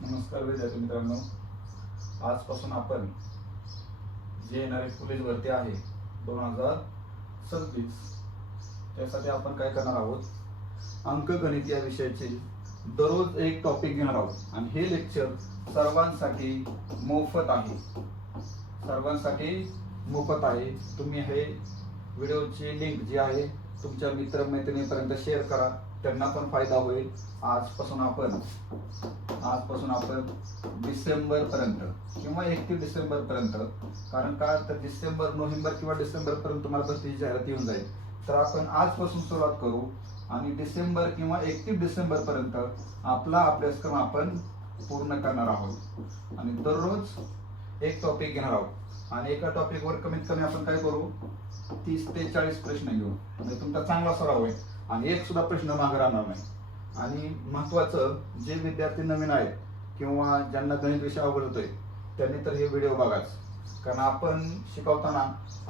नमस्कार विद्यार्थी मित्रांनो, आजपासून आपण जे येणारे पोलीस भरती आहे 2026 त्यासाठी आपण काय करणार आहोत, अंकगणित या विषयाचे दररोज एक टॉपिक घेणार आहोत आणि हे लेक्चर सर्वांसाठी मोफत आहे. मोफत आहे. तुम्ही हे व्हिडिओची लिंक जी आहे तुमच्या मित्रमैत्रिणींपर्यंत शेअर करा, त्यांना पण फायदा होईल. आजपासून आपण डिसेंबर पर्यंत किंवा 31 डिसेंबर पर्यंत, कारण का तर डिसेंबर, नोव्हेंबर किंवा डिसेंबर पर्यंत तुम्हाला भरतीची जाहिरात येऊन जाईल. तर आपण आजपासून सुरुवात करू आणि डिसेंबर किंवा 31 डिसेंबर पर्यंत आपला अभ्यासक्रम आपण पूर्ण करणार आहोत आणि दररोज एक टॉपिक घेणार आहोत आणि एका टॉपिकवर कमीत कमी आपण काय करू, 30 ते 40 प्रश्न घेऊ. म्हणजे तुमचा चांगला सराव आहे आणि एक सुद्धा प्रश्न मागे राहणार नाही. आणि महत्वाचं, जे विद्यार्थी नवीन आहेत किंवा ज्यांना गणित विषय आवडतोय त्यांनी तर हे व्हिडिओ बघाच, कारण आपण शिकवताना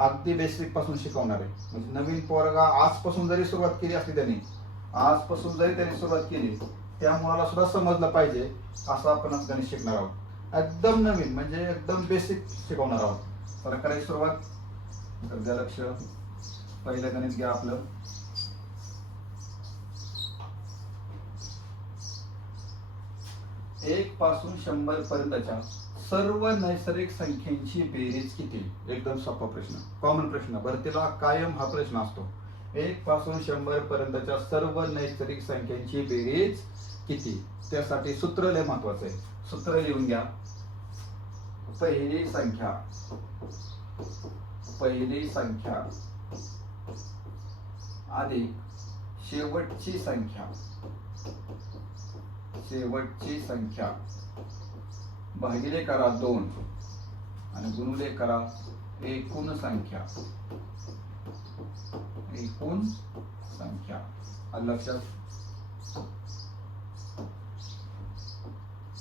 अगदी बेसिक पासून शिकवणार आहे. म्हणजे नवीन पोरगा आजपासून जरी सुरुवात केली असली त्यांनी सुरुवात केली, त्या मुलाला सुद्धा समजलं पाहिजे असं आपण गणित शिकणार आहोत. एकदम नवीन म्हणजे एकदम बेसिक शिकवणार आहोत. तर करायची सुरुवात. तर द्या लक्ष. पहिलं गणित घ्या आपलं. 1 पासून 100 पर्यंतच्या सर्व नैसर्गिक संख्यांची बेरीज किती? एकदम सोपा प्रश्न, कॉमन प्रश्न, भरतीला कायम हा प्रश्न असतो. 1 पासून 100 पर्यंतच्या सर्व नैसर्गिक संख्यांची बेरीज किती? त्यासाठी सूत्र लय महत्वाचं आहे. सूत्र लिहून घ्या. पहिली संख्या अधिक शेवटची संख्या भागिले करा 2 आणि गुणिले करा एकूण संख्या. लक्षात.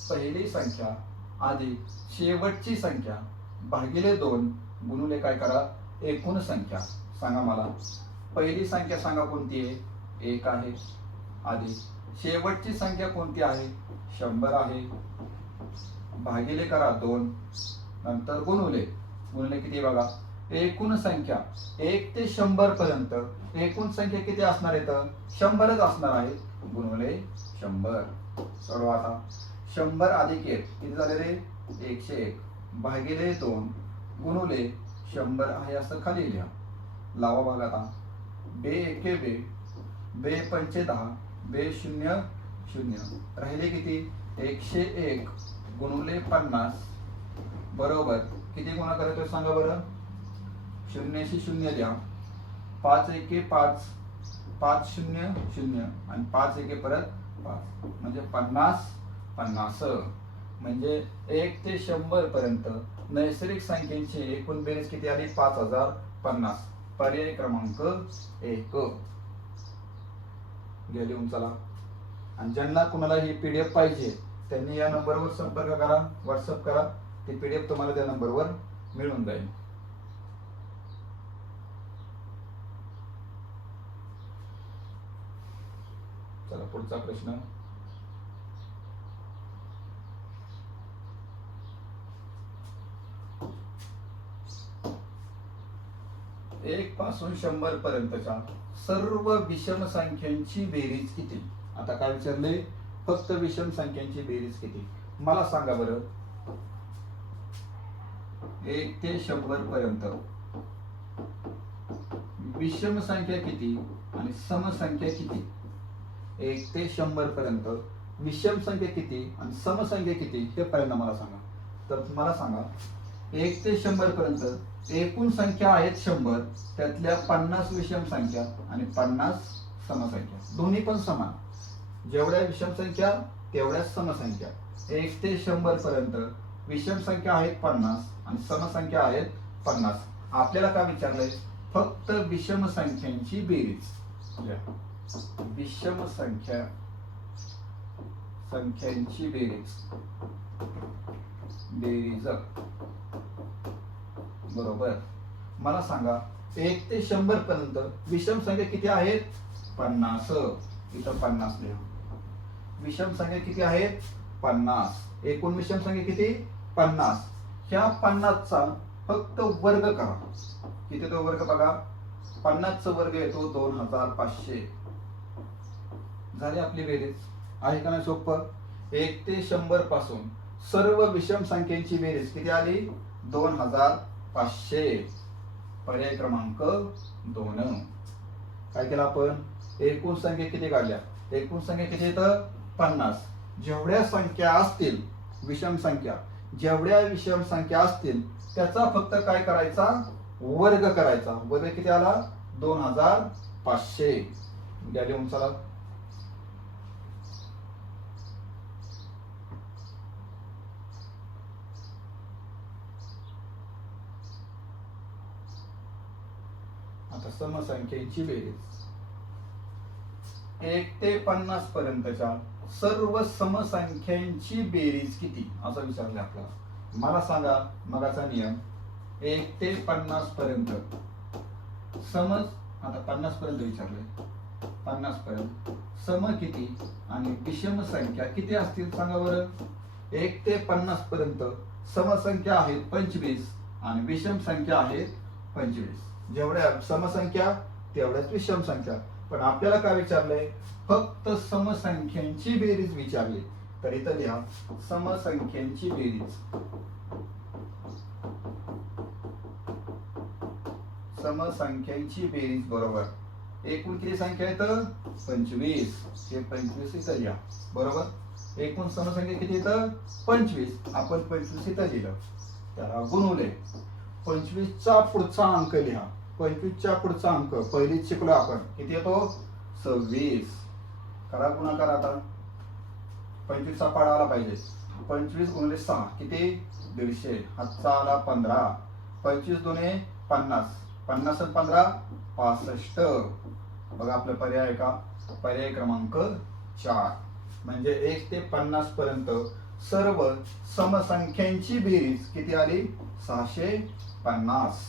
पहिली संख्या अधिक शेवटची संख्या भागिले 2 गुणिले काय करा, एकूण संख्या. सांगा मला, पहिली संख्या सांगा कोणती आहे? 1 आहे. अधिक शेवटची संख्या कोणती आहे? 100 आहे. भागिले करा 2, नंतर गुणिले किती बघा, एकूण संख्या 1 ते 100 पर्यंत एकूण संख्या किती असणार आहे? तर 100च असणार आहे. गुणिले 100. सोडवा आता. 100 अधिक 1 किती झाले रे? 101. भागिले 2 गुणिले 100 आहे असं खाली लिहा. लावा बघा आता. बे एके बे, बे पंचे 10, बे 0 0. राहिले किती? 101 गुणिले 50 बरोबर किती गुणाकार येतोय सांगा बरं? 0 शी 0 द्या. 5 एके 5, 5 0 0 आणि 5 एके परत 5, म्हणजे 50 50. म्हणजे 1 ते 100 पर्यंत नैसर्गिक संख्येची एकूण बेरीज किती आली? 5050. पर्याय क्रमांक 1. घ्या लिहून चला. आणि ज्यांना कुणाला ही पीडीएफ पाहिजे त्यांनी या नंबरवर संपर्क करा, व्हॉट्सअप करा. ती पीडीएफ तुम्हाला त्या नंबरवर मिळून जाईल. चला पुढचा प्रश्न. 1 पासून 100 पर्यंतच्या सर्व विषम संख्यांची बेरीज किती? आता काय विचारले? फक्त विषम संख्यांची बेरीज किती? मला सांगा बरं. 1 ते 100 पर्यंत विषम संख्या किती आणि सम संख्या किती? 1 ते 100 पर्यंत विषम संख्या किती आणि सम संख्या किती हे पहिल्यांदा मला सांगा. तर मला सांगा, 1 ते 100 पर्यंत एकूण संख्या आहेत 100, त्यातल्या 50 विषम संख्या आणि 50 समसंख्या. दोन्ही पण समान. जेवढ्या विषम संख्या तेवढ्या समसंख्या. 1 ते 100 पर्यंत विषम संख्या आहेत 50 आणि समसंख्या आहेत 50. आपल्याला काय विचारलंय? फक्त विषम संख्यांची बेरीज. विषम संख्यांची बेरीज बरोबर. मला सांगा 1 ते 100 पर्यंत विषम संख्या किती आहेत? 50. इथं 50 लिहा. विषम संख्या किती आहेत? 50. एकूण विषम संख्या किती? 50. ह्या 50चा फक्त वर्ग करा. किती तो वर्ग बघा? 50 चा वर्ग येतो 2500. झाली आपली बेरीज. आहे का नाही सोपं? 1 ते 100 पासून सर्व विषम संख्यांची बेरीज किती आली? 2500. पर्याय क्रमांक 2. काय केलं आपण? एकूण संख्या किती काढल्या? एकूण संख्या किती येतं? 50. जेवढ्या संख्या असतील विषम संख्या, जेवढ्या विषम संख्या असतील त्याचा फक्त काय करायचा? वर्ग करायचा. वर्ग किती आला? 2500. घ्या लिहून चला. आता समसंख्येची बेरीज 1 ते 50 पर्यंतच्या सर्व समसंख्यांची बेरीज किती असं विचारले आपल्याला. मला सांगा मगाचा नियम. 1 ते 50 पर्यंत आता 50 पर्यंत विचारले. 50 पर्यंत सम किती आणि विषम संख्या किती असतील सांगा बरं. 1 ते 50 पर्यंत समसंख्या आहेत 25 आणि विषम संख्या आहेत 25. जेवढ्या समसंख्या तेवढ्याच विषम संख्या. पण आपल्याला काय विचारलंय? फक्त समसंख्यांची बेरीज विचारली. तर इथं लिहा समसंख्यांची बेरीज. समसंख्यांची बेरीज बरोबर. एकूण किती संख्या आहेत? 25. हे 25 इथं लिहा बरोबर. एकूण समसंख्या किती येतं? 25. आपण 25 इथं लिहिलं. त्याला गुणवले. 25 चा पुढचा अंक लिहा. 25 चा पुढचा अंक पहिलीच शिकलो आपण. किती येतो? 26. करा गुणाकार आता. 25 चा पाडा आला पाहिजे. 25 गुणिले 6 किती? 150. हातचा आला 15. 25 दुने 50. 50 आणि 15 65. बघा आपला पर्याय आहे का? पर्याय क्रमांक 4. म्हणजे 1 ते 50 पर्यंत सर्व समसंख्यांची बेरीज किती आली? 650.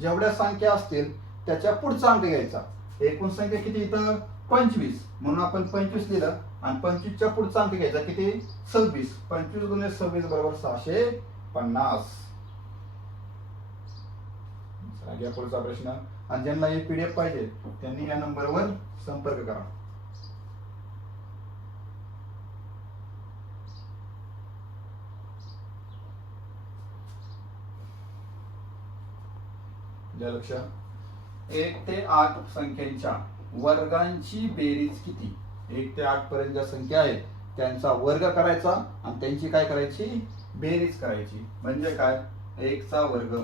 जेवढ्या संख्या असतील त्याच्या पुढचा अंक घ्यायचा. एकूण संख्या किती इथं? 25. म्हणून आपण 25 लिहिलं आणि 25 च्या पुढचा अंक घ्यायचा किती? 26. 25 गुणिले 26 बरोबर 650. घ्या पुढचा प्रश्न. आणि ज्यांना हे पीडीएफ पाहिजे त्यांनी या नंबरवर संपर्क करा. लक्षात. 1 ते 8 संख्यांच्या वर्गांची बेरीज किती? 1 ते 8 पर्यंत ज्या संख्या आहेत त्यांचा वर्ग करायचा आणि त्यांची काय करायची? बेरीज करायची. म्हणजे काय? 1 चा वर्ग,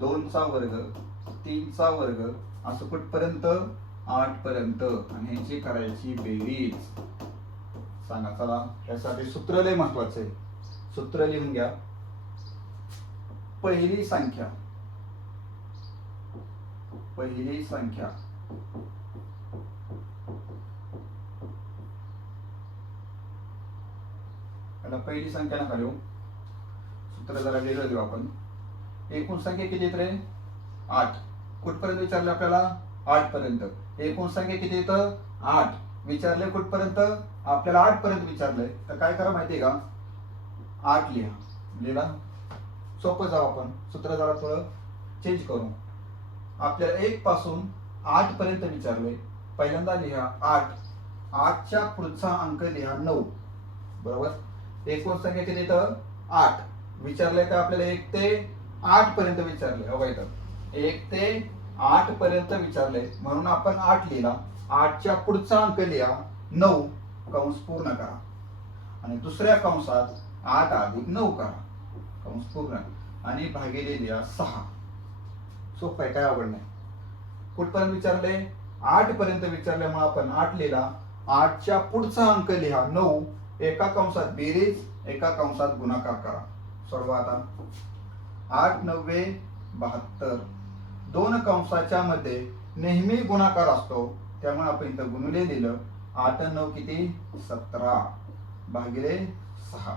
2 चा वर्ग, 3 चा वर्ग असं कुठपर्यंत? 8 पर्यंत. आणि ह्याची करायची बेरीज. सांगा चला. यासाठी सूत्र लय महत्वाचं आहे. सूत्र लिहून घ्या. पहिली संख्या पहिली संख्या नका लिहू. सूत्र जरा वेगळं लिहू आपण. एकूण संख्या किती येत रे? 8. कुठपर्यंत विचारले आपल्याला? 8 पर्यंत. एकूण संख्या किती येतं? 8. विचारले कुठपर्यंत? आपल्याला 8 पर्यंत विचारलंय. तर काय करा माहितीये का? 8 लिहा. लिहिला? सोपं जाऊ आपण. सूत्र जरा थोडं चेंज करू. आपल्याला 1 पासून 8 पर्यंत विचारले. पहिल्यांदा लिहा 8. 8 च्या पुढचा अंक लिहा 9. बरोबर. एकूण संख्या किती येतं? 8. विचारलंय का आपल्याला? 1 ते 8 पर्यंत विचारले. हो इथं 1 ते 8 पर्यंत विचारले म्हणून आपण 8 लिहिला. 8 च्या पुढचा अंक लिहा 9. कंस पूर्ण करा आणि दुसऱ्या कंसात 8 अधिक 9 करा. कंस पूर्ण आणि भागिले लिहा 6. सोपं आहे, काय आवड नाही. कुठपर्यंत विचारले? 8 पर्यंत विचारल्यामुळे आपण 8 लिहिला. 8 च्या पुढचा अंक लिहा 9 एका कंसात बेरीज, एका कंसात गुणाकार करा. सोडवा आता. 8 9 72. दोन कंसाच्या मध्ये नेहमी गुणाकार असतो, त्यामुळे आपण इथं गुणिले दिलं. 8 9 किती 17 भागिले 6.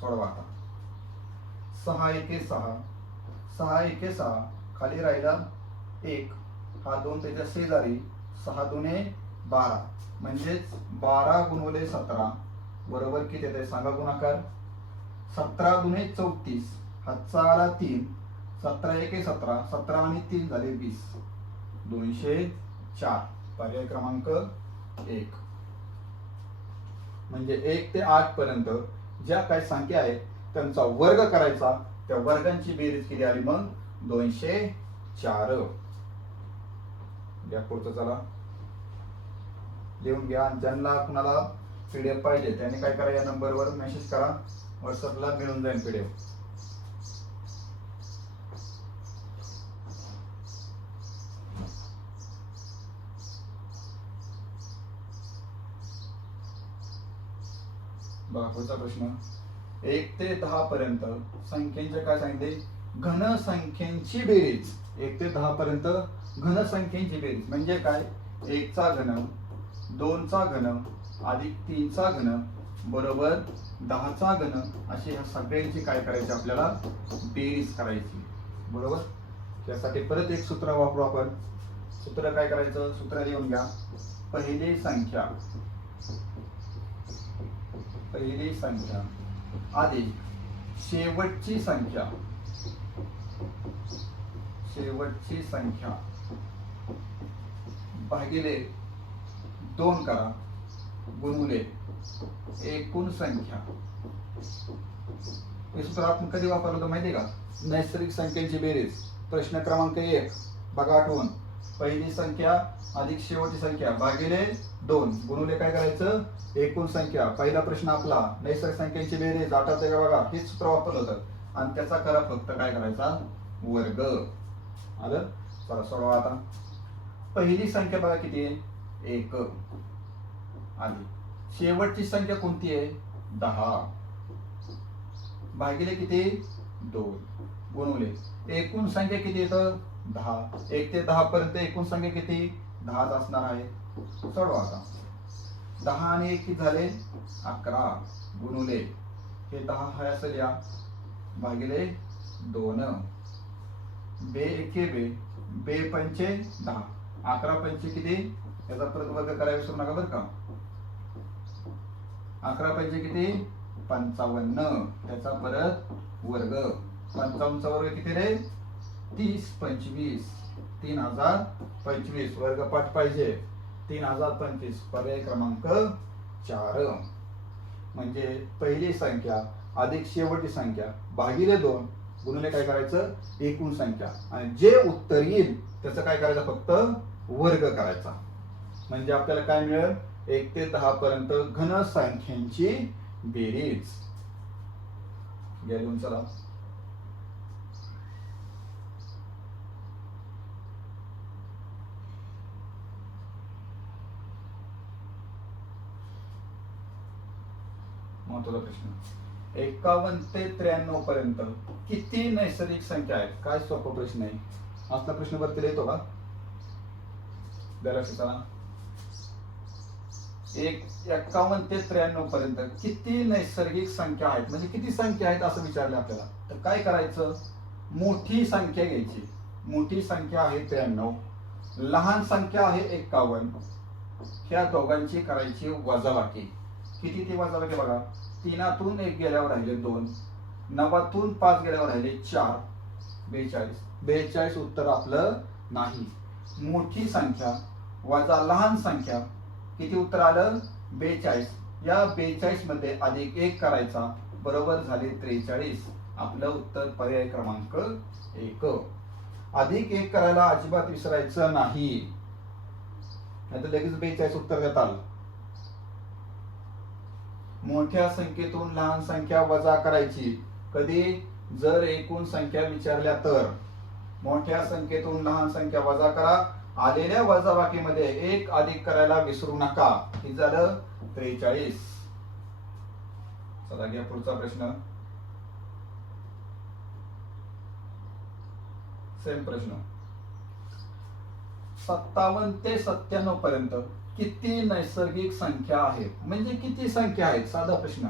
सोडवा आता. 6 1 6, 6 1 6, खाली राहिला 1, हा 2 त्याच्या शेजारी, 6 2 12, म्हणजेच 12 गुणिले 17 बरोबर किती येते सांगा गुणाकार. 17 2 34, हातचा आला 3, 17 1 17, 17 आणि 3 झाले 20, 204. पर्याय क्रमांक 1. म्हणजे 1 ते 8 पर्यंत ज्या काही संख्या आहेत त्यांचा वर्ग करायचा, त्या वर्गांची बेरीज किती आली मग 204. या पुढचं चला लिहून घ्या. ज्यांना कुणाला पीडीएफ पाहिजे त्यांनी काय करा, या नंबरवर मेसेज करा, व्हॉट्सअपला मिळून जाईल पीडीएफ. बघा पुढचा प्रश्न. 1 ते 10 पर्यंत संख्येचे काय सांगितले, घन संख्येची बेरीज. 1 ते 10 पर्यंत घन संख्येची बेरीज म्हणजे काय, 1 चा घन, 2 चा घन अधिक 3 चा घन बरोबर 10 चा घन, अशी ह्या सगळ्यांची काय करायची आपल्याला बेरीज करायची. बरोबर. त्यासाठी परत एक सूत्र वापरू आपण. सूत्र काय करायचं, सूत्र लिहून घ्या. पहिली संख्या अधिक शेवटची संख्या भागिले 2 करा गुणिले एकूण संख्या. हे सूत्र आपण कधी वापरलं होतं माहिती का, नैसर्गिक संख्येची बेरीज. प्रश्न क्रमांक 1 बघा आठवून. पहिली संख्या अधिक शेवटची संख्या भागिले 2 गुणिले काय करायचं एकूण संख्या. पहिला प्रश्न आपला नैसर्गिक संख्येची बेरीज, आठवतंय का बघा, हेच सूत्र वापरलं होतं. आणि त्याचा करा फक्त काय करायचा वर्ग. आलं. चला सोडवा आता. पहिली संख्या बघा किती आहे 1 आली. शेवटची संख्या कोणती आहे 10 भागिले किती 2 गुणिले एकूण संख्या किती येतं 10. 1 ते 10 पर्यंत एकूण संख्या किती 10 असणार आहे. सोडवा आता. 10 आणि 1 किती झाले 11 गुणिले हे 10 आहे असं लिहा भागिले 2. बे एके बे पंचे 10, 11 पंचे किती, याचा परत वर्ग करायला विसरू नका बरं का. 11 पंचे किती 55, त्याचा परत वर्ग. 55 चा वर्ग किती रे 30 25, 3025. वर्गपाठ पाहिजे 3025. पर्याय क्रमांक 4. म्हणजे पहिली संख्या अधिक शेवटची संख्या भागिले 2 गुणिले काय करायचं एकूण संख्या, आणि जे उत्तर येईल त्याचं काय करायचं फक्त वर्ग करायचा. म्हणजे आपल्याला काय मिळेल 1 ते 10 पर्यंत घन संख्येची बेरीज. लिहून चला. महत्वाचा प्रश्न. 51 ते 93 पर्यंत किती नैसर्गिक संख्या आहेत. काय सोपा प्रश्न आहे. असला प्रश्न वरती येतो का, चला. 51 ते 93 पर्यंत किती नैसर्गिक संख्या आहेत, म्हणजे किती संख्या आहेत असं विचारलं आपल्याला. तर काय करायचं, मोठी संख्या घ्यायची. मोठी संख्या आहे 93, लहान संख्या आहे 51. ह्या दोघांची करायची वजाबाकी. किती ती वजाबाकी बघा. 3तून 1 गेल्यावर राहिले 2, 9तून 5 गेल्यावर राहिले 4, 42. 42 उत्तर आपलं नाही. मोठी संख्या वजा लहान संख्या किती उत्तर आलं 42. या 42 मध्ये अधिक 1 करायचा बरोबर झाले 43. आपलं उत्तर पर्याय क्रमांक 1. अधिक 1 करायला अजिबात विसरायचं नाही, नाहीतर लगेच 42 उत्तर देताल. मोठ्या संख्येतून लहान संख्या वजा करायची. कधी, जर एकूण संख्या विचारल्या तर. मोठ्या संख्येतून लहान संख्या वजा करा. आलेल्या वजाबाकीमध्ये 1 अधिक करायला विसरू नका. हे झालं 43. चला घ्या पुढचा प्रश्न. सेम प्रश्न. 57 ते 97 पर्यंत किती नैसर्गिक संख्या आहेत? म्हणजे किती संख्या आहेत? साधा प्रश्न.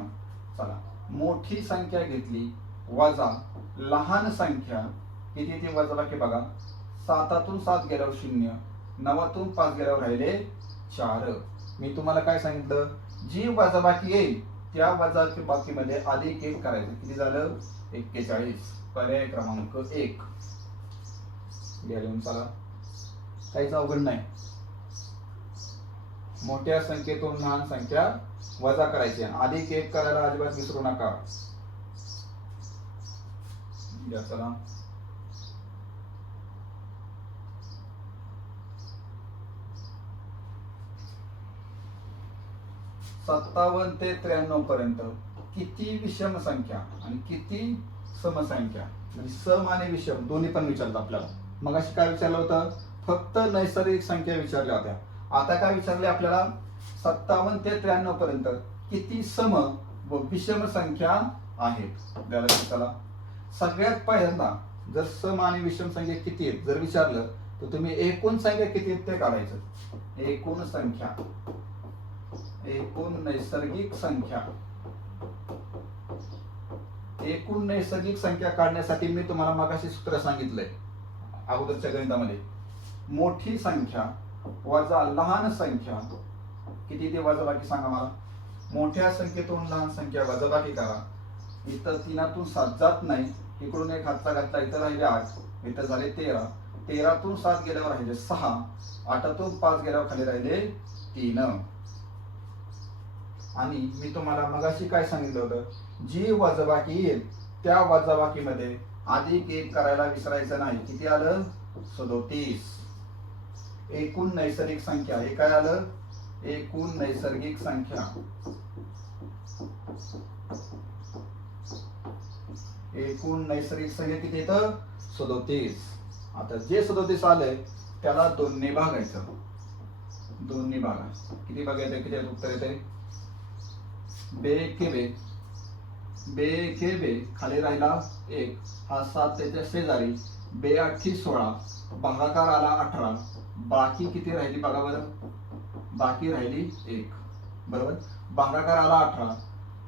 चला, मोठी संख्या घेतली वजा लहान संख्या, किती ती वजाबाकी बघा. 7तून 7 गेल्यावर 0, 9तून 5 गेल्यावर राहिले 4. मी तुम्हाला काय सांगितलं, जी वजाबाकी येईल त्या वजाबाकीमध्ये अधिक 1 करायचं. किती झालं? 41. पर्याय क्रमांक 1. लिहून चला, काहीच अवघड नाही. मोठ्या संख्येतून लहान संख्या वजा करायची, अधिक 1 करायला अजिबात विसरू नका. चला, 57 ते 93 पर्यंत किती विषम संख्या आणि किती समसंख्या? म्हणजे सम आणि विषम दोन्ही पण विचारलं आपल्याला. मग अशी काय विचारलं होतं? फक्त नैसर्गिक संख्या विचारल्या होत्या. आता काय विचारले आपल्याला? 57 ते 93 पर्यंत किती सम व विषम संख्या आहेत? चला, सगळ्यात पहिल्यांदा जर सम आणि विषम संख्या किती आहेत जर विचारलं तर तुम्ही एकूण संख्या किती आहेत ते काढायचं. एकूण संख्या, एकूण नैसर्गिक संख्या. एकूण नैसर्गिक संख्या काढण्यासाठी मी तुम्हाला मगाशी सूत्र सांगितलंय अगोदरच्या गणितामध्ये. मोठी संख्या वजा लहान संख्या, किती ते वजाबाकी सांगा मला. मोठ्या संख्येतून लहान संख्या वजाबाकी करा. इथं 3तून 7 जात नाही, इकडून 1 हातचा घातला, इथं राहिले 8, इथं झाले 13, 13तून 7 गेल्यावर राहिले 6, 8तून 5 गेल्यावर खाली राहिले 3. आणि मी तुम्हाला मगाशी काय सांगितलं होतं, जी वजाबाकी येईल त्या वजाबाकीमध्ये अधिक 1 करायला विसरायचं नाही. किती आलं? 37. एकूण नैसर्गिक संख्या, हे काय आलं? एकूण नैसर्गिक संख्या. एकूण नैसर्गिक संख्या किती येतं? 37. आता जे 37 आलंय त्याला 2 ने भागायचं. 2 ने भागा. किती भागायचं? किती उत्तर येते? बे के बे, बे के बे, खाली राहिला 1, हा 7 त्याच्या शेजारी, बे 8 16, भागाकार आला 18, बाकी किती राहिली बघा बरं. बाकी राहिली 1, बरोबर. भागाकार आला 18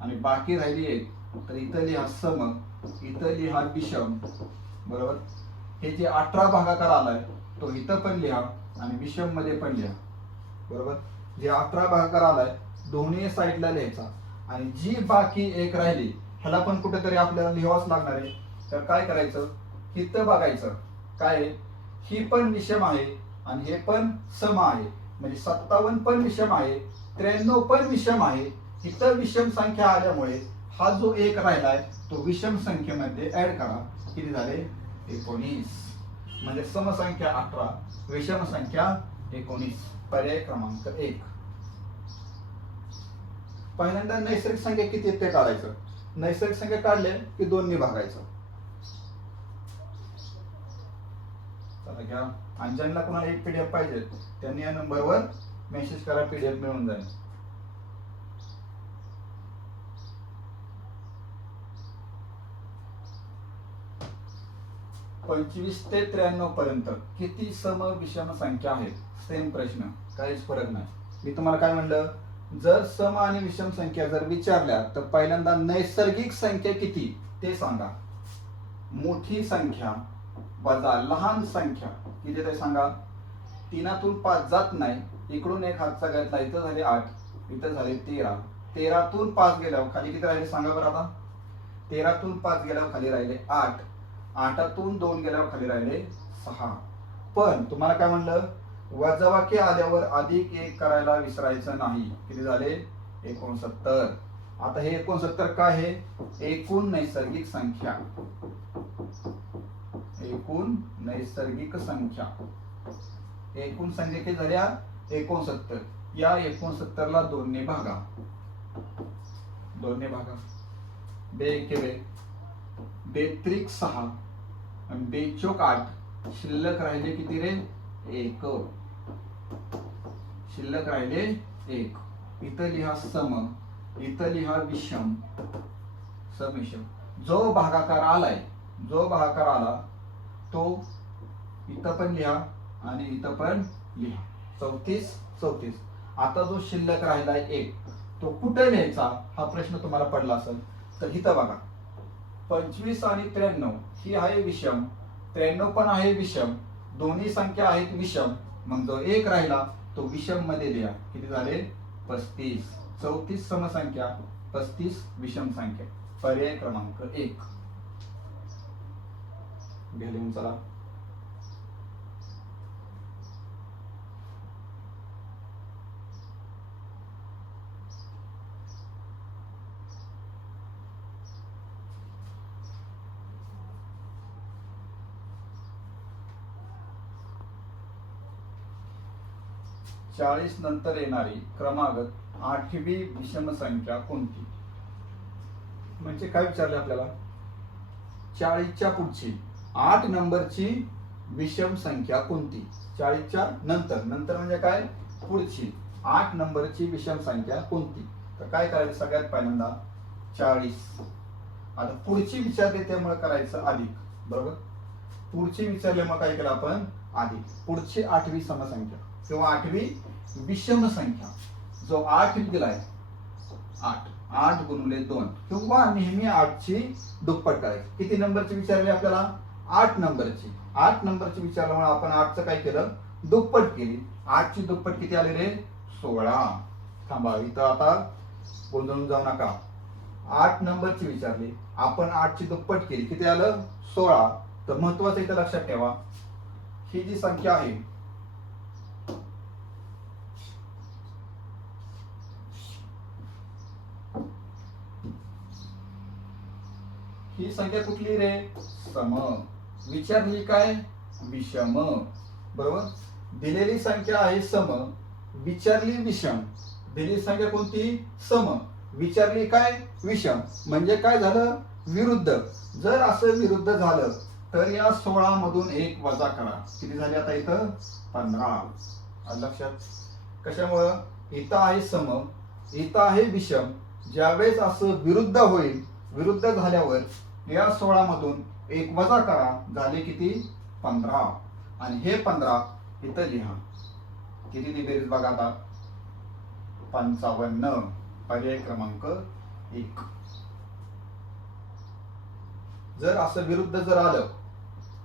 आणि बाकी राहिली 1, तर इथं लिहा सम, इथं लिहा विषम, बरोबर. हे जे 18 भागाकार आलाय तो इथं पण लिहा आणि विषम मध्ये पण लिहा, बरोबर. जे 18 भागाकार आलाय दोन्ही साईडला लिहायचा आणि जी बाकी 1 राहिली ह्याला पण कुठेतरी आपल्याला लिहावंच लागणार आहे. तर काय करायचं? इथं बघायचं काय, ही पण विषम आहे आणि हे पण सम आहे. म्हणजे 57 पण विषम आहे, 93 पण विषम आहे. इथं विषम संख्या आल्यामुळे हा जो 1 राहिलाय तो विषम संख्येमध्ये ऍड करा. किती झाले? 19. म्हणजे समसंख्या 18, विषम संख्या 19. पर्याय क्रमांक 1. पहिल्यांदा नैसर्गिक संख्या किती आहेत ते काढायचं. नैसर्गिक संख्या काढले की 2 ने भागायचं. चला घ्या. आणि ज्यांना कोणाला एक पीडीएफ पाहिजे त्यांनी या नंबरवर मेसेज करा, पीडीएफ मिळून जाईल. पंचवीस ते 93 पर्यंत किती सम विषम संख्या आहेत? सेम प्रश्न, काहीच फरक नाही. मी तुम्हाला काय म्हणलं, जर सम आणि विषम संख्या जर विचारल्या तर पहिल्यांदा नैसर्गिक संख्या किती ते सांगा. मोठी संख्या वजा लहान संख्या किती ते सांगा. 3तून 5 जात नाही, इकडून 1 हातचा घातला, इथं झाले 8, इथं झाले 13, 13तून 5 गेल्यावर खाली किती राहिले सांगा बरं. आता 13तून 5 गेल्यावर खाली राहिले 8, 8तून 2 गेल्यावर खाली राहिले 6. पण तुम्हाला काय म्हणलं, वजाबाकी आल्यावर अधिक 1 करायला विसरायचं नाही. किती झाले? 69. आता हे 69 काय आहे? एकूण नैसर्गिक संख्या. एकूण नैसर्गिक संख्या. एकूण संख्या किती झाल्या? 69. या 69 ला 2 ने भागा. 2 ने भागा. बे के बे, बेत्रिक 6 आणि बेचोक 8. शिल्लक राहिले किती रे? 1. शिल्लक राहिले 1. इथं लिहा सम, इथं लिहा विषम समिश्र. जो भागाकार आलाय, जो भागाकार आला तो इथं पण लिहा आणि इथं पण लिहा. 34 34. आता जो शिल्लक राहिलाय 1 तो कुठे लिहायचा हा प्रश्न तुम्हाला पडला असेल. तर इथं बघा 25 आणि 93 ही आहे विषम, 93 पण आहे विषम, दोन्ही संख्या आहेत विषम. मग जो 1 राहिला तो विषम मध्ये लिहा. किती झाले 35. 34 समसंख्या, 35 विषम संख्या. पर्याय क्रमांक 1 लिहून चला. चाळीस नंतर येणारी क्रमागत 8वी विषम संख्या कोणती. म्हणजे काय विचारले आपल्याला, 40च्या पुढची 8 नंबरची विषम संख्या कोणती. 40च्या नंतर, नंतर म्हणजे काय पुढची 8 नंबरची विषम संख्या कोणती. तर काय करायचं सगळ्यात पहिल्यांदा 40. आता पुढची विचारली त्यामुळे करायचं अधिक. बरोबर, पुढची विचारले मग काय केलं आपण अधिक. पुढची 8वी समसंख्या किंवा 8वी विषम संख्या जो 8 दिलाय 8 8 गुणिले 2 किंवा नेहमी 8 ची दुप्पट करायची. किती नंबरची विचारली आपल्याला 8 नंबरची. 8 नंबरची विचारल्यामुळे आपण 8 चं काय केलं दुप्पट केली. 8 ची दुप्पट किती आले रे 16. थांबा इथं आता गोंधळून जाऊ नका. 8 नंबरची विचारली आपण 8 ची दुप्पट केली किती आलं 16. तर महत्वाचं इथं लक्षात ठेवा ही जी संख्या आहे ही संख्या कुठली रे सम. विचारली काय विषम. बरोबर, दिलेली संख्या आहे सम, विचारली विषम. दिलेली संख्या कोणती सम, विचारली काय विषम. म्हणजे काय झालं विरुद्ध. जर असं विरुद्ध झालं तर या 16 मधून 1 वजा करा. किती झाले आता इथं 15. लक्षात. कशामुळं इथं आहे सम, इथं आहे विषम. ज्यावेळेस असं विरुद्ध होईल, विरुद्ध झाल्यावर या 16 मधून 1 वजा करा. झाले किती 15. आणि हे 15 इथं लिहा. किती ती बेरीज बघा आता 55. पर्याय क्रमांक 1. जर असं विरुद्ध जर आलं,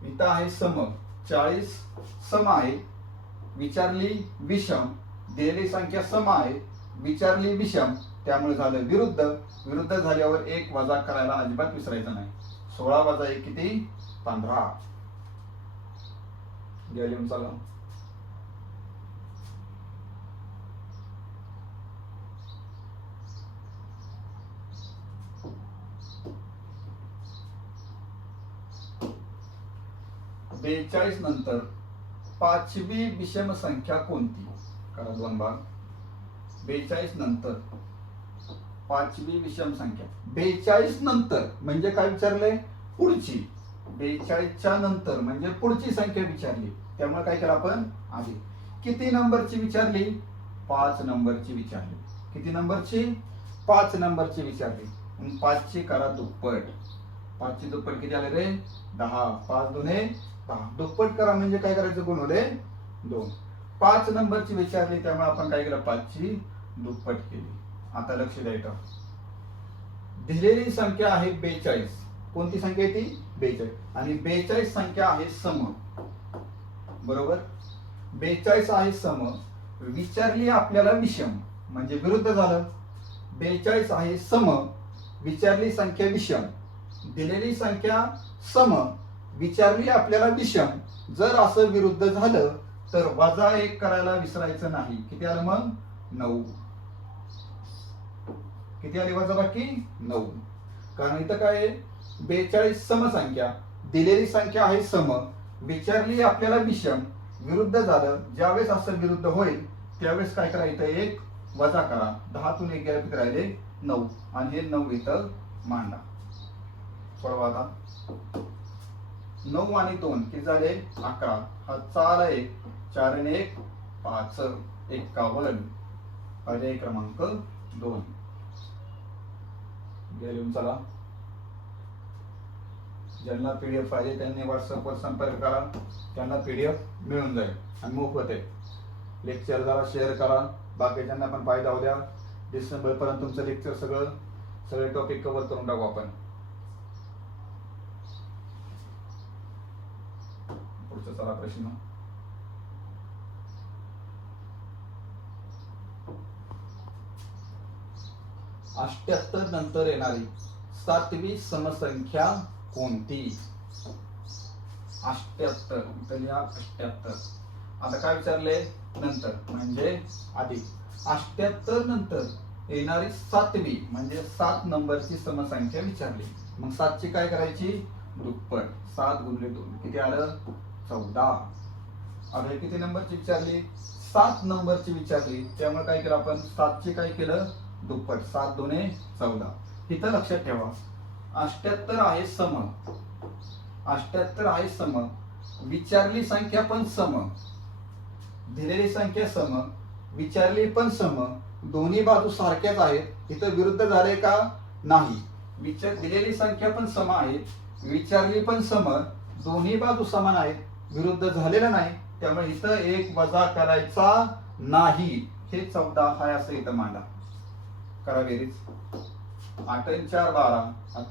इथं आहे सम, 40 सम आहे, विचारली विषम, दिलेली संख्या सम आहे, विचारली विषम, त्यामुळे झालं विरुद्ध. विरुद्ध झाल्यावर 1 वजा करायला अजिबात विसरायचं नाही. 16 वजा 1 किती 15. लिहून चला. बेचाळीस नंतर 5वी विषम संख्या कोणती. करा 2 भाग. 42 नंतर 5वी विषम संख्या. 42 नंतर म्हणजे काय विचारले पुढची. 42च्या नंतर म्हणजे पुढची संख्या विचारली, त्यामुळे काय केलं आपण आधी. किती नंबरची विचारली 5 नंबरची विचारली. किती नंबरची 5 नंबरची विचारली. 5 ची करा दुप्पट. 5 ची दुप्पट किती आले रे 10. 5 दुने 10. दुप्पट करा म्हणजे काय करायचं गुणवले 2. 5 नंबरची विचारली त्यामुळे आपण काय केलं 5 ची दुप्पट केली. आता लक्ष द्यायचं, दिलेली संख्या आहे 42. कोणती संख्या आहे ती 42. आणि 42 संख्या आहे सम. बरोबर, 42 आहे सम, विचारली आपल्याला विषम म्हणजे विरुद्ध झालं. 42 आहे सम, विचारली संख्या विषम, दिलेली संख्या सम, विचारली आपल्याला विषम. जर असं विरुद्ध झालं तर वजा 1 करायला विसरायचं नाही. किती आलं मग 9. किती आली वजा बाकी 9. कारण इथं काय आहे 42 समसंख्या, दिलेली संख्या आहे सम, विचारली आपल्याला विषम, विरुद्ध झालं. ज्यावेळेस असं विरुद्ध होईल त्यावेळेस काय करा इथं 1 वजा करा. 10 तून 1 गेला किती राहिले 9. आणि हे 9 इथं मांडा. सोडवा आता. 9 आणि 2 किती झाले 11. हा 4 1 4 आणि 1 5 51. पर्याय क्रमांक 2. लिहून चला. ज्यांना PDF पाहिजे त्यांनी व्हॉट्सअपवर संपर्क करा, त्यांना PDF मिळून जाईल आणि मोफत आहे. लेक्चर जरा शेअर करा, बाकीच्यांना पण फायदा होऊ द्या. डिसेंबर पर्यंत तुमचं लेक्चर सगळे टॉपिक कव्हर करून टाकू आपण. पुढचा चला प्रश्न. अष्ट्याहत्तर नंतर येणारी 7वी समसंख्या कोणती? 78 इथं लिहा 78. आता काय विचारले? नंतर म्हणजे आधी. 78 नंतर येणारी 7वी म्हणजे 7 नंबरची समसंख्या विचारली. मग 7 ची काय करायची? दुप्पट. 7 गुणिले 2 किती आलं? 14. अरे किती नंबरची विचारली? 7 नंबरची विचारली, त्यामुळे काय केलं आपण? 7 ची काय केलं? दुप्पट. 7 दुने 14. इथं लक्षात ठेवा 78 आहे सम. 78 आहे सम. विचारली संख्या पण सम, दिलेली संख्या सम, विचारली पण सम, दोन्ही बाजू सारख्याच आहेत. इथं विरुद्ध झाले का? नाही. दिलेली संख्या पण सम आहे, विचारली पण सम, दोन्ही बाजू समान आहेत, विरुद्ध झालेला नाही. त्यामुळे इथं एक वजा करायचा नाही. हे 14 हाय असं इथं मांडा. करा बेरीज. 8 आणि 4 12,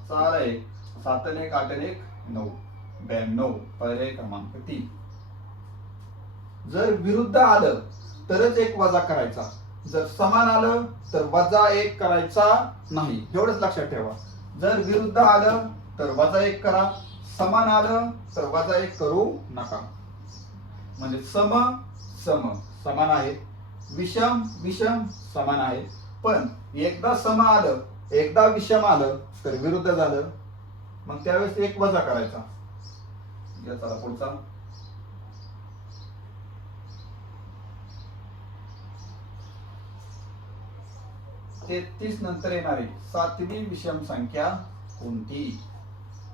4 1, 7 आणि 1 8 आणि 1 9, 92. पर्याय क्रमांक 3. जर विरुद्ध आलं तरच एक वजा करायचा, जर समान आलं तर वजा एक करायचा नाही. एवढंच लक्षात ठेवा. जर विरुद्ध आलं तर वजा एक करा, समान आलं तर वजा एक करू नका. म्हणजे सम सम समान आहे, विषम विषम समान आहे. पण एकदा सम आलं एकदा विषम आलं तर विरुद्ध झालं, मग त्यावेळेस एक वजा करायचा. या चला पुढचा. 33 नंतर येणारी 7वी विषम संख्या कोणती?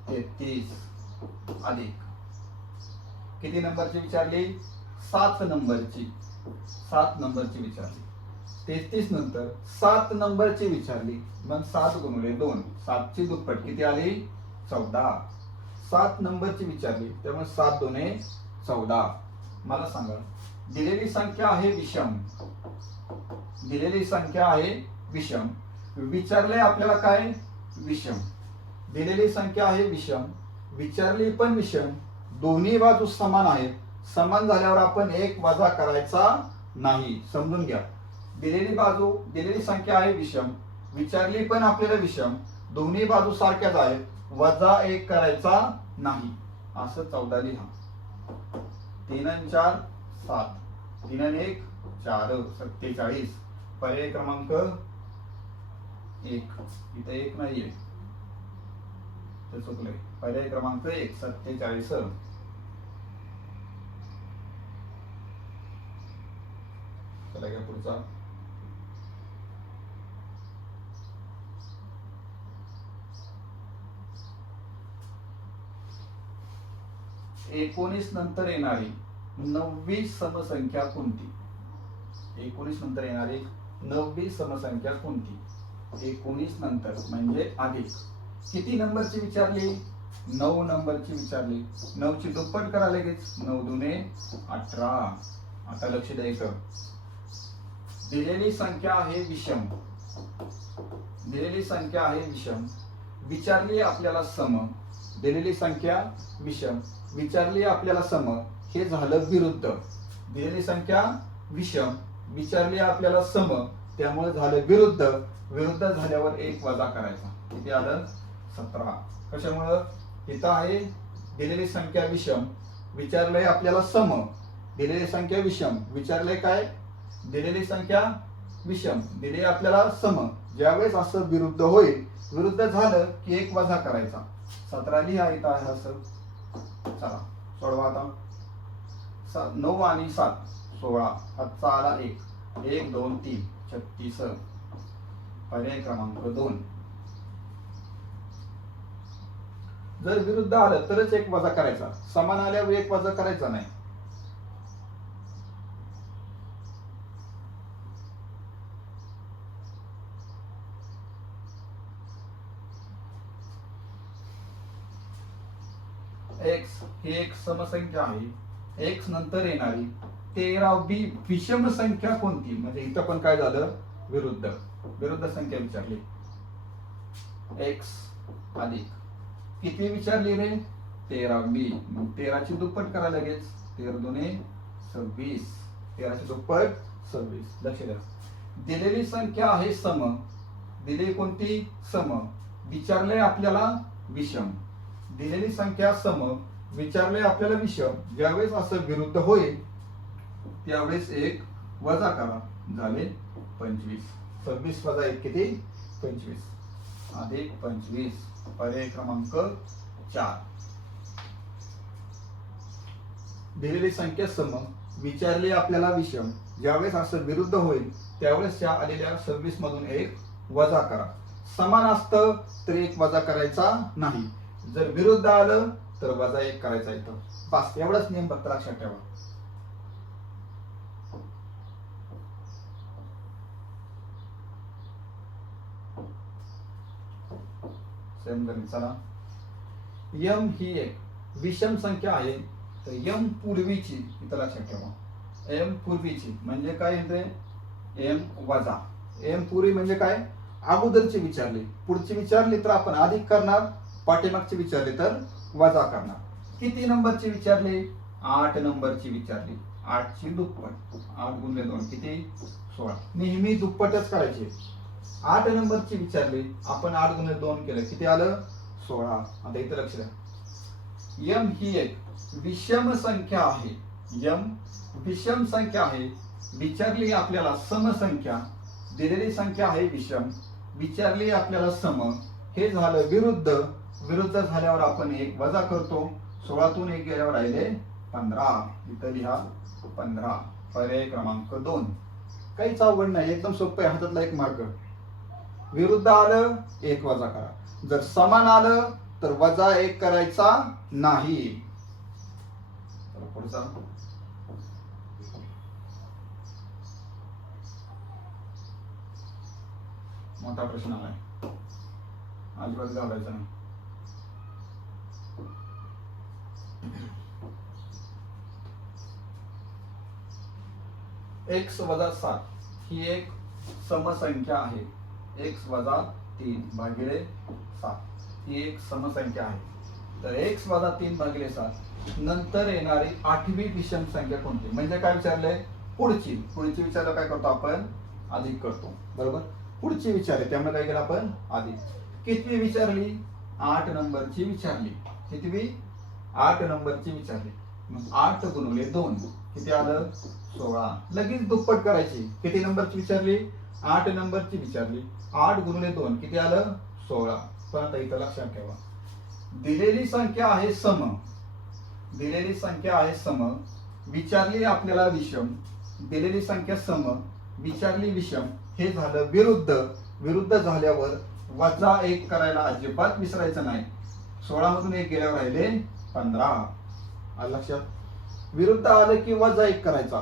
33 अधिक किती नंबरची विचारली? 7 नंबरची. 7 नंबरची विचारली. 33 नंतर 7 नंबरची विचारली, मग 7 गुणिले 2, 7 ची दुप्पट किती आली? 14. 7 नंबरची विचारली, त्यामुळे 7 दुने 14. मला सांगा, दिलेली संख्या आहे विषम, दिलेली संख्या आहे विषम, विचारले आपल्याला काय? विषम. दिलेली संख्या आहे विषम, विचारली पण विषम, दोन्ही बाजू समान आहेत. समान झाल्यावर आपण एक वजा करायचा नाही. समजून घ्या. दिलेली संख्या आहे विषम, विचारली पण आपल्याला विषम, दोन्ही बाजू सारख्याच आहेत, वजा एक करायचा नाही. असं 14 लिहा. 3 आणि 4 7, 3 आणि 1 4, 47. पर्याय क्रमांक 1. इथे 1 नाहीये, ते चुकलंय. पर्याय क्रमांक 1 47. चला घ्या पुढचा. एकोणीस नंतर येणारी 9वी समसंख्या कोणती? 19 नंतर येणारी 9वी समसंख्या कोणती? 19 नंतर म्हणजे अधिक किती नंबरची विचारली? 9 नंबरची विचारली. 9 ची दुप्पट करा लगेच. 9 दुने 18. आता लक्ष द्यायचं. दिलेली संख्या आहे विषम, दिलेली संख्या आहे विषम, विचारली आपल्याला सम. दिलेली संख्या विषम, विचारली आपल्याला सम, हे झालं विरुद्ध. दिलेली संख्या विषम, विचारली आपल्याला सम, त्यामुळे झालं विरुद्ध. विरुद्ध झाल्यावर एक वजा करायचा. किती आलं? 17. कशामुळं? इथं आहे दिलेली संख्या विषम, विचारलंय आपल्याला सम. दिलेली संख्या विषम, विचारलंय काय? दिलेली संख्या विषम, दिली आपल्याला सम. ज्यावेळेस असं विरुद्ध होईल, विरुद्ध झालं की एक वजा करायचा. 17 लिहा इथं आहे असं. चला सोडवा आता. 9 आणि 7 16, हातचा आला 1, 1 2 3 36. पर्याय क्रमांक 2. जर विरुद्ध आलं तरच एक वजा करायचा, समान आल्यावर एक वजा करायचा नाही. एक्स ही एक समसंख्या आहे, एक्स नंतर येणारी 13वी विषम संख्या कोणती, म्हणजे इथं पण काय झालं, विरुद्ध विरुद्ध संख्या विचारली. एक्स अधिक किती विचारली रे, 13वी. मग 13ची दुप्पट करा लगेच, 13 दुने 26, 13ची दुप्पट 26. लक्ष द्या, दिलेली संख्या आहे सम, दिलेली कोणती, सम, विचारले आपल्याला विषम. दिलेली संख्या सम, विचारले आपल्याला विषम. ज्यावेळेस असं विरुद्ध होईल त्यावेळेस एक वजा करा, झाले 25. 26 वजा 1 किती, 25, अधिक 25. पर्याय क्रमांक 4. दिलेली संख्या सम, विचारले आपल्याला विषम. ज्यावेळेस असं विरुद्ध होईल त्यावेळेस त्या आलेल्या 26 मधून एक वजा करा. समान असतं तर एक वजा करायचा नाही, जर विरुद्ध आलं तर वजा 1 करायचा. इथं बस एवढाच नियम फक्त लक्षात ठेवा. चला, यम ही एक विषम संख्या आहे, तर यम पूर्वीची इथं लक्षात ठेवा. एम पूर्वीची म्हणजे काय येते, एम वजा. एम पूर्वी म्हणजे काय, अगोदरची विचारली, पुढची विचारली तर आपण अधिक करणार, पाठीमागची विचारली तर वजा करणार. किती नंबरची विचारली, 8 नंबरची विचारली. 8 ची दुप्पट, 8 गुणिले 2 किती, 16. नेहमी दुप्पटच करायची. 8 नंबरची विचारली, आपण 8 गुणिले 2 केलं, किती आलं, 16. आता इथं लक्ष द्या, यम ही एक विषम संख्या आहे. यम विषम संख्या आहे, विचारली आपल्याला सम संख्या. दिलेली संख्या आहे विषम, विचारली आपल्याला सम. हे झालं विरुद्ध. विरुद्ध झाल्यावर आपण एक वजा करतो, 16तून 1 गेल्यावर राहिले 15. इथं लिहा 15. पर्याय क्रमांक 2. काहीच अवघड नाही, एकदम सोपं आहे. हातातला एक मार्ग. विरुद्ध आलं एक वजा करा, जर समान आलं तर वजा 1 करायचा नाही. पुढचा मोठा प्रश्न आलाय, अजिबात घाबरायचं नाही. एक्स वजा 7 ही एक समसंख्या आहे. एक्स वजा 3 भागिले 7 ही एक समसंख्या आहे. तर एक्स वजा 3 भागिले 7 नंतर येणारी 8वी विषम संख्या कोणती, म्हणजे काय विचारले, पुढची. पुढची विचारलं काय करतो आपण, अधिक करतो, बरोबर. पुढची विचारले त्यामुळे काय केलं आपण, अधिक. कितवी विचारली, 8 नंबरची विचारली. कितवी, 8 नंबरची विचारली. मग 8 गुणिले 2 किती आलं, 16. लगेच दुप्पट करायची. किती नंबरची विचारली, 8 नंबरची विचारली. 8 गुणिले 2 किती आलं, 16. पण आता इथं लक्षात ठेवा, दिलेली संख्या आहे सम. दिलेली संख्या आहे सम, विचारली आपल्याला विषम. दिलेली संख्या सम, विचारली विषम. हे झालं विरुद्ध. विरुद्ध झाल्यावर वजा 1 करायला अजिबात विसरायचं नाही. 16 मधून 1 गेल्यावर राहिले 15. आलं लक्षात. विरुद्ध आलं की वजा 1 करायचा,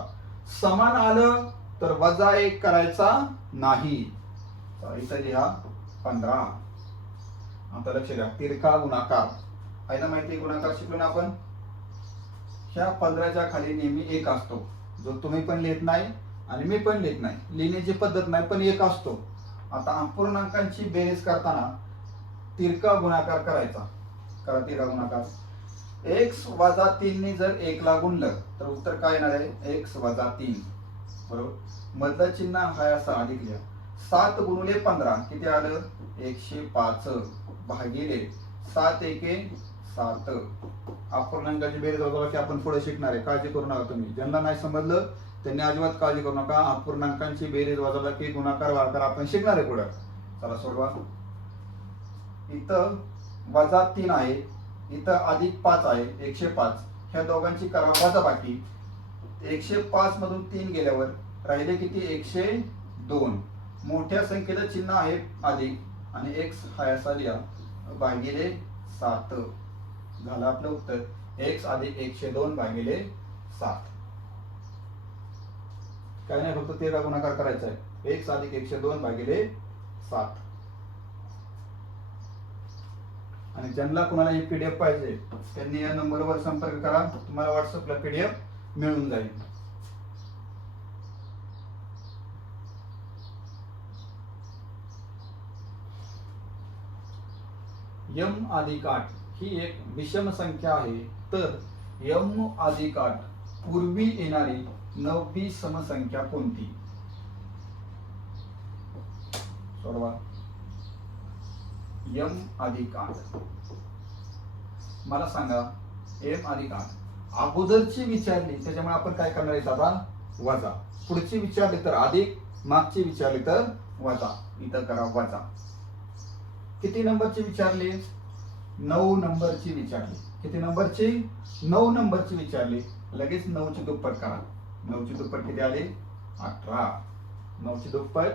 समान आलं तर वजा 1 करायचा नाही. इथं लिहा 15. आता लक्ष द्या, तिरका गुणाकार आहे ना, माहिती गुणाकार शिकलो ना आपण. ह्या 15च्या खाली नेहमी 1 असतो, जो तुम्ही पण लिहित नाही आणि मी पण लिहित नाही, लिहिण्याची पद्धत नाही, पण 1 असतो. आता अपूर्णांकांची बेरीज करताना तिरका गुणाकार करायचा. करा तिरका गुणाकार. x वजा 3 ने जर 1 ला गुणलं तर उत्तर काय येणार आहे, x वजा 3, बरोबर. मधलं चिन्ह हा असा अधिक लिहा. 7 गुणिले 15 किती आलं, 105 भागिले 7 एके 7. अपूर्णांकाची बेरीज वजाबाकी आपण पुढे शिकणार आहे, काळजी करू नका तुम्ही. ज्यांना नाही समजलं त्यांनी अजिबात काळजी करू नका. अपूर्णांकांची बेरीज वजाबाकी गुणाकार भागाकार आपण शिकणार आहे पुढे. चला सोडवा. इथं वजा 3 आहे, इथं अधिक 5 आहे, 105. ह्या दोघांची करा वजाबाकी. 105 मधून 3 गेल्यावर राहिले किती, 102. मोठ्या संख्येचं चिन्ह आहे अधिक आणि x हा असा लिहा भागिले 7. झालं आपलं उत्तर, x अधिक 102 भागिले 7. काय नाही, फक्त 13 गुणाकार करायचा आहे. x अधिक 102 भागिले 7. आणि ज्यांना कोणाला ही PDF पाहिजे त्यांनी या नंबरवर संपर्क करा, तुम्हाला व्हॉट्सअपला PDF मिळून जाईल. m अधिक 8 ही एक विषम संख्या आहे, तर m अधिक 8 पूर्वी येणारी 9वी समसंख्या कोणती? सोडवा. m अधिक 8 मला सांगा. m अधिक 8 अगोदरची विचारली त्याच्यामुळे आपण काय करणार आहे आता? वजा. पुढची विचारली तर अधिक, मागची विचारली तर वजा. इथं करा वजा. किती नंबरची विचारली? 9 नंबरची विचारली. किती नंबरची? 9 नंबरची विचारली. लगेच 9 ची दुप्पट करा. 9 ची दुप्पट किती आली? 18. 9 ची दुप्पट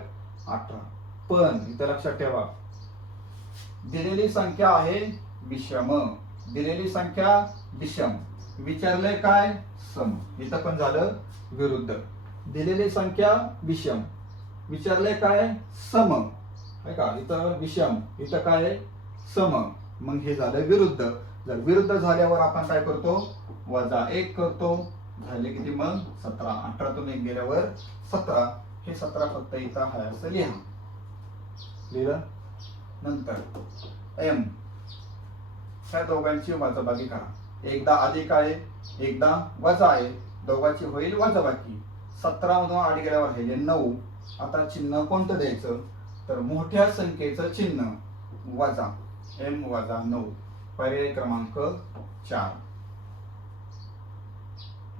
18. पण इथं लक्षात ठेवा, दिलेली संख्या आहे विषम. दिलेली संख्या विषम. विचारलंय काय? सम. इथं पण झालं विरुद्ध. दिलेली संख्या विषम, विचारलंय काय? सम. आहे का? इथं विषम, इथं काय? सम. मग हे झालं विरुद्ध. जर विरुद्ध झाल्यावर आपण काय करतो? वजा 1 करतो. झाले किती मग? 17. 18 तून 1 गेल्यावर 17. हे 17 फक्त इथं आहे असं लिहा. लिहिलं? नंतर m ह्या दोघांची वजाबाकी करा. एकदा अधिक आहे, एकदा वजा आहे. दोघांची होईल वजाबाकी. 17 मधून 8 गेल्यावर राहिले 9. आता चिन्ह कोणतं द्यायचं? तर मोठ्या संख्येचं चिन्ह वजा. m वजा 9. पर्याय क्रमांक 4.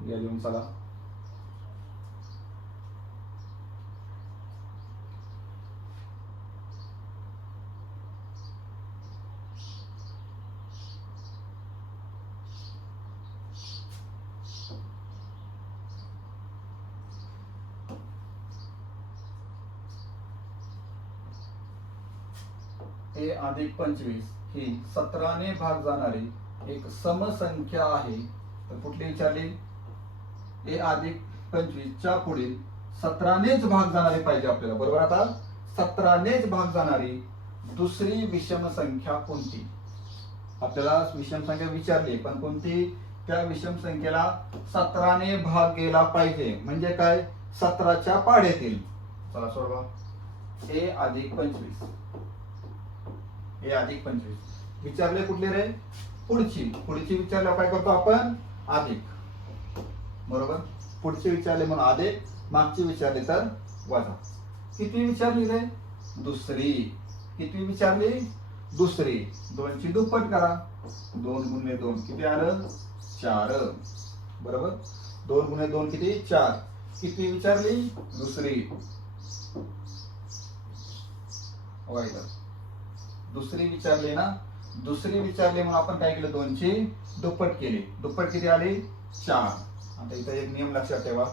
या लिहून चला. a अधिक 25 ही 17 ने भाग जाणारी एक समसंख्या आहे. तर कुठली विचारली? a अधिक 25 च्या पुढील 17 नेच भाग जाणारी पाहिजे आपल्याला. बरोबर. आता 17 नेच भाग जाणारी दुसरी विषम संख्या कोणती? आपल्याला विषम संख्या विचारली, पण कोणती? त्या विषम संख्येला 17 ने भाग गेला पाहिजे. म्हणजे काय? 17 च्या पाढ्यातील. चला सोडवा. a अधिक 25. a अधिक 25 विचारले कुठले रे? पुढची. पुढची विचारल्यावर काय करतो आपण? अधिक. बरोबर. पुढची विचारले म्हणून अधिक, मागची विचारली तर वजा. किती विचारली रे? दुसरी. किती विचारली? दुसरी. 2 ची दुप्पट करा. 2 गुणिले 2 किती आलं? 4. बरोबर. 2 गुणिले 2 किती? 4. किती विचारली? दुसरी. दुसरी विचारली ना? दुसरी विचारली म्हणून आपण काय केलं? 2 ची दुप्पट केली. दुप्पट किती आली? 4. आता इथं एक नियम लक्षात ठेवा.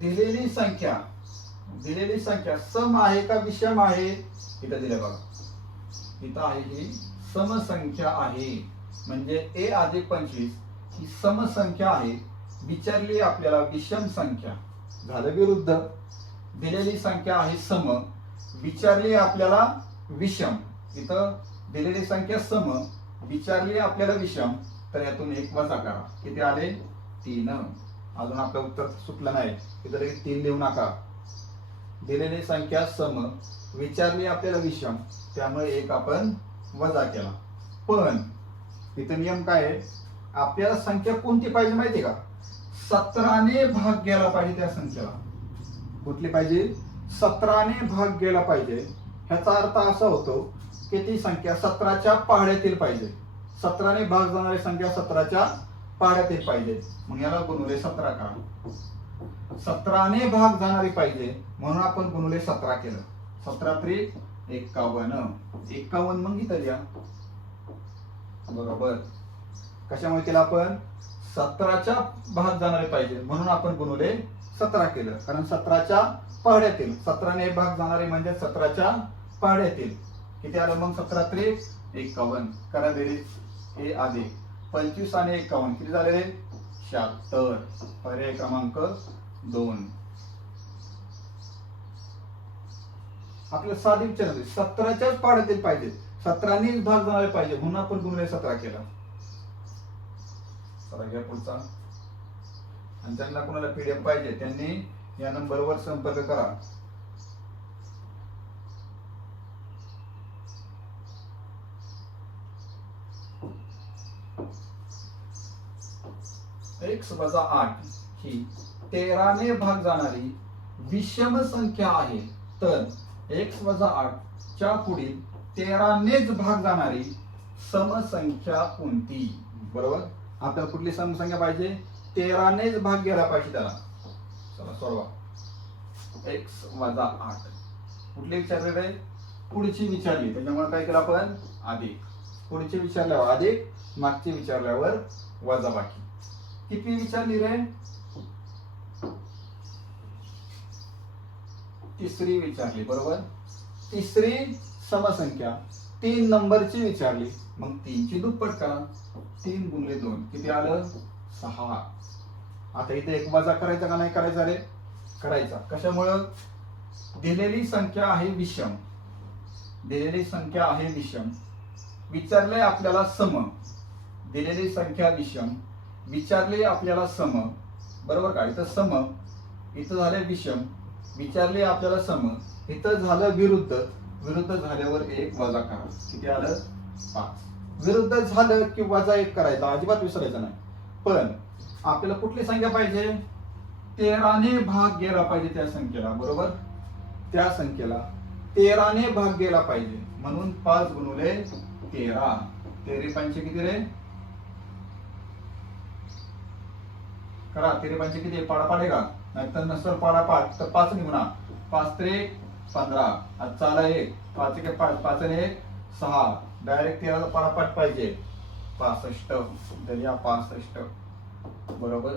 दिलेली संख्या सम आहे का विषम आहे? इथं दिलं बघा. इथं आहे ही समसंख्या आहे. म्हणजे a अधिक 25 ही समसंख्या आहे. विचारली आपल्याला विषम संख्या. झालं विरुद्ध. दिलेली संख्या आहे सम, विचारली आपल्याला विषम. इथं दिलेली संख्या सम, विचारली आपल्याला विषम. तर यातून 1 वजा करा. किती आले? 3. अजून आपलं उत्तर सुटलं नाही. इथं 3 लिहू नका. दिलेली संख्या सम, विचारली आपल्याला विषम, त्यामुळे 1 आपण वजा केला. पण इथं नियम काय आहे? आपल्याला संख्या कोणती पाहिजे माहिती का? 17 ने भाग गेला पाहिजे त्या संख्येला. कुठली पाहिजे? 17 ने भाग गेला पाहिजे. ह्याचा अर्थ असा होतो की ती संख्या 17 च्या पाढ्यातील पाहिजे. 17 ने भाग जाणारी संख्या 17 च्या पाढ्यातील पाहिजे. मग याला गुणुले 17 करा. 17 ने भाग जाणारी पाहिजे म्हणून आपण गुणुले 17 केलं. 17 त्रिक 51. 51 मग इथं द्या. बरोबर. कशामुळे केलं आपण? 17 च्या भाग जाणारे पाहिजे म्हणून आपण गुणुले 17 केलं. कारण 17 च्या पाढ्यातील. 17 ने भाग जाणारे म्हणजे 17 च्या पाढ्यातील. किती आलं मग? 17 त्रिक 51. करा बेरीज. हे अधिक 25 आणि 51 किती झाले रे? 76. पर्याय क्रमांक 2. आपल्याला साधी विचारते 17 च्याच पाढ्यातील पाहिजे. 17नीच भाग जाणारे पाहिजे म्हणून आपण गुणिले 17 केला. चला घ्या पुढचा. आणि ज्यांना कोणाला पीडीएफ पाहिजे त्यांनी या नंबरवर संपर्क करा. x वजा 8 ही 13ने भाग जाणारी विषम संख्या आहे. तर x वजा 8 च्या पुढील 13नेच भाग जाणारी समसंख्या कोणती? बरोबर, आपल्याला कुठली समसंख्या पाहिजे? 13नेच भाग गेला पाहिजे त्याला. चला सोडवा. x वजा 8 कुठली विचारले रे? पुढची विचारली, त्याच्यामुळे काय केलं आपण? अधिक. पुढची विचारल्यावर अधिक, मागची विचारल्यावर वजाबाकी. किती विचारली रे? तिसरी विचारली. बरोबर, तिसरी समसंख्या 3 नंबरची विचारली. मग 3 ची दुप्पट करा. 3 गुणिले 2 किती आलं? 6. आता इथे एक वजा करायचा का नाही करायचा रे? करायचा. कशामुळं? दिलेली संख्या आहे विषम. दिलेली संख्या आहे विषम. विचारले आपल्याला सम. दिलेली संख्या विषम, विचारले आपल्याला सम. बरोबर का? इथं सम, इथं झाले विषम. विचारले आपल्याला सम, इथं झालं विरुद्ध. विरुद्ध झाल्यावर एक वजा करा. किती आलं? 5. विरुद्ध झालं की वजा 1 करायचा, अजिबात विसरायचं नाही. पण आपल्याला कुठली संख्या पाहिजे? 13ने भाग गेला पाहिजे त्या संख्येला. बरोबर, त्या संख्येला 13ने भाग गेला पाहिजे म्हणून 5 गुणिले 13. 13 पंचे किती रे? करा. 13 पंचे किती? पाडापाड आहे का? नाहीतर नसेल पाडापाड तर 5 ने गुणा. 5 3 15. आजचा आला 1. 5 1 5. 5 ने 1 6. डायरेक्ट 13 ला पाडापाड पाहिजे. 65. दर्या 65. बरोबर.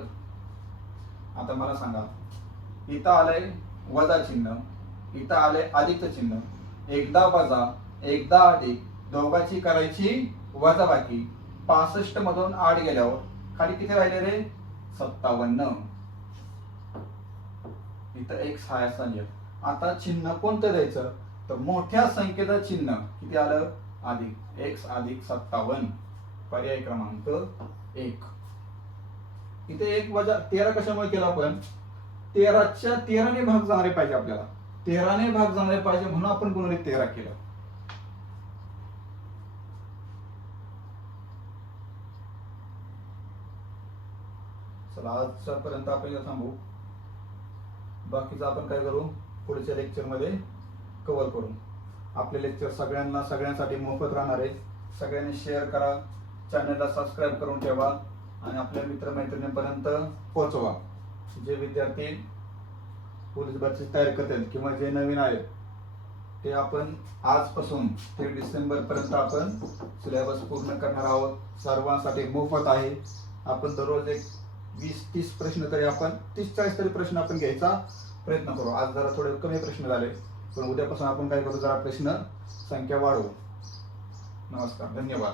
आता मला सांगा, इथं आलंय वजा चिन्ह, इथं आलंय अधिकचं चिन्ह. एकदा वजा एकदा अधिक, दोघांची करायची वजाबाकी. 65 मधून 8 गेल्यावर खाली किती राहिले रे? 57. इथं x हा असा लिहा. आता चिन्ह कोणतं द्यायचं? तर मोठ्या संख्येचं चिन्ह किती आलं? अधिक. x अधिक 57. पर्याय क्रमांक 1. इथे 1 वजा 13 कशामुळे केला आपण? 13ने भाग जाणारे पाहिजे आपल्याला. 13ने भाग जाणारे पाहिजे म्हणून आपण गुणिले 13 केलं. चला आजपर्यंत आपण थांबू. बाकीचं आपण काय करू? पुढच्या लेक्चर मध्ये कव्हर करू. आपले लेक्चर सगळ्यांसाठी मोफत राहणार आहे. सगळ्यांनी शेअर करा, चॅनलला सबस्क्राईब करून ठेवा आणि आपल्या मित्रमैत्रिणींपर्यंत पोहोचवा. जे विद्यार्थी पोलीस भरती तयारी करतात किंवा जे नवीन आहेत ते आपण आजपासून ते डिसेंबर पर्यंत आपण सिलेबस पूर्ण करणार आहोत. सर्वांसाठी मोफत आहे. आपण दररोज एक 20-30 प्रश्न तरी आपण 30-40 तरी प्रश्न आपण घ्यायचा प्रयत्न करू. आज जरा थोडे कमी प्रश्न झाले, पण उद्यापासून आपण काय करू? जरा प्रश्न संख्या वाढवू. नमस्कार, धन्यवाद.